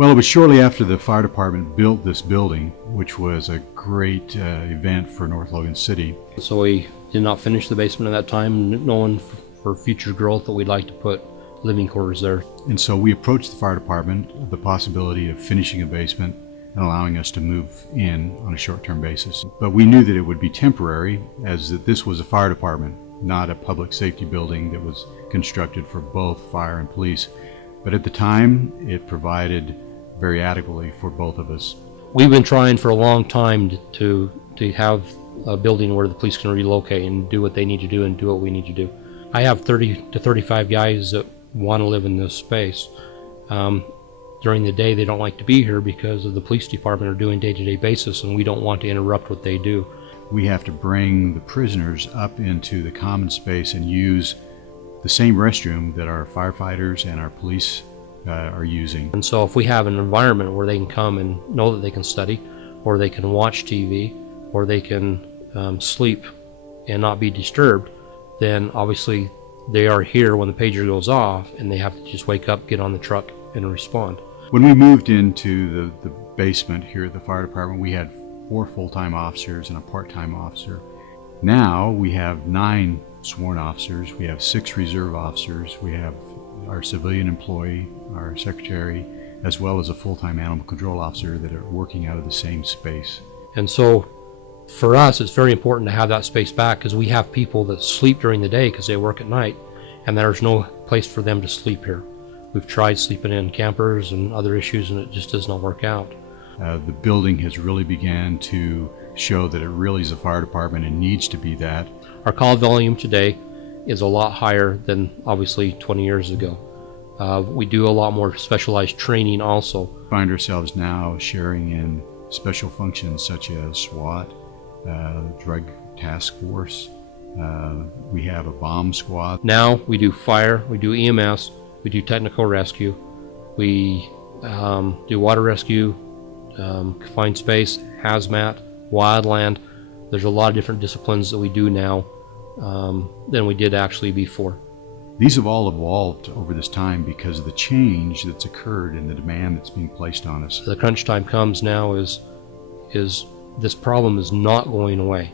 Well, it was shortly after the fire department built this building, which was a great event for North Logan City. So we did not finish the basement at that time, knowing for future growth that we'd like to put living quarters there. And so we approached the fire department of the possibility of finishing a basement and allowing us to move in on a short-term basis. But we knew that it would be temporary, as that this was a fire department, not a public safety building that was constructed for both fire and police. But at the time, it provided very adequately for both of us. We've been trying for a long time to have a building where the police can relocate and do what they need to do and do what we need to do. I have 30 to 35 guys that want to live in this space. During the day they don't like to be here because of the police department are doing day-to-day basis, and we don't want to interrupt what they do. We have to bring the prisoners up into the common space and use the same restroom that our firefighters and our police are using. And so if we have an environment where they can come and know that they can study, or they can watch TV, or they can sleep and not be disturbed, then obviously they are here when the pager goes off, and they have to just wake up, get on the truck, and respond. When we moved into the basement here at the fire department, we had 4 full-time officers and a part-time officer. Now we have 9 sworn officers, we have 6 reserve officers, we have our civilian employee, our secretary, as well as a full-time animal control officer that are working out of the same space. And so for us, it's very important to have that space back, because we have people that sleep during the day because they work at night, and there's no place for them to sleep here. We've tried sleeping in campers and other issues, and it just does not work out. The building has really began to show that it really is a fire department and needs to be that. Our call volume today is a lot higher than obviously 20 years ago. We do a lot more specialized training also. We find ourselves now sharing in special functions such as SWAT, drug task force. We have a bomb squad. Now we do fire, we do EMS, we do technical rescue, we do water rescue, confined space, hazmat, wildland. There's a lot of different disciplines that we do now than we did actually before. These have all evolved over this time because of the change that's occurred and the demand that's being placed on us. The crunch time comes now is this problem is not going away.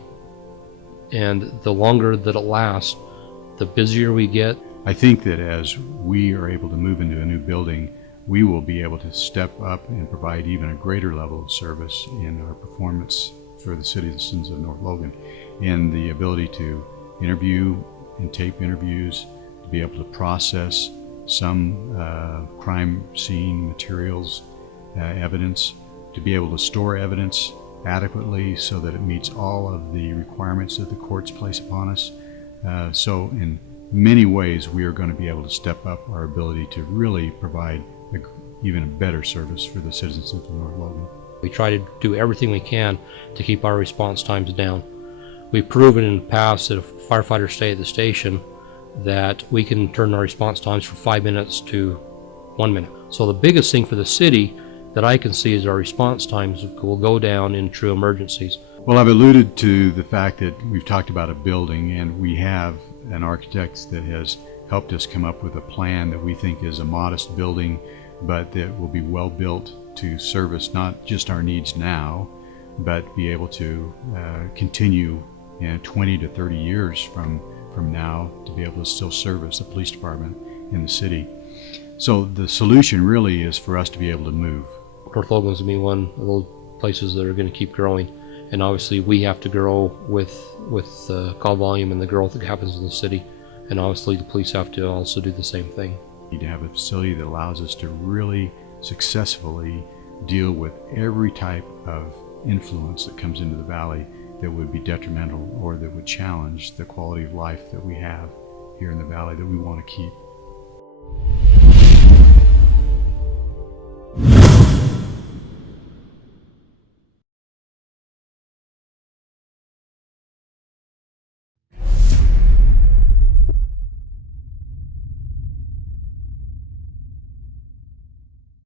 And the longer that it lasts, the busier we get. I think that as we are able to move into a new building, we will be able to step up and provide even a greater level of service in our performance for the citizens of North Logan, in the ability to interview and tape interviews, to be able to process some crime scene materials, evidence, to be able to store evidence adequately so that it meets all of the requirements that the courts place upon us. So in many ways we are going to be able to step up our ability to really provide even a better service for the citizens of North Logan. We try to do everything we can to keep our response times down. We've proven in the past that if firefighters stay at the station, that we can turn our response times from 5 minutes to 1 minute. So the biggest thing for the city that I can see is our response times will go down in true emergencies. Well, I've alluded to the fact that we've talked about a building, and we have an architect that has helped us come up with a plan that we think is a modest building, but that will be well built to service not just our needs now, but be able to continue 20 to 30 years from now to be able to still service the police department in the city. So the solution really is for us to be able to move. North Logan is going to be one of those places that are going to keep growing, and obviously we have to grow with the call volume and the growth that happens in the city, and obviously the police have to also do the same thing. We need to have a facility that allows us to really successfully deal with every type of influence that comes into the valley that would be detrimental or that would challenge the quality of life that we have here in the valley that we want to keep.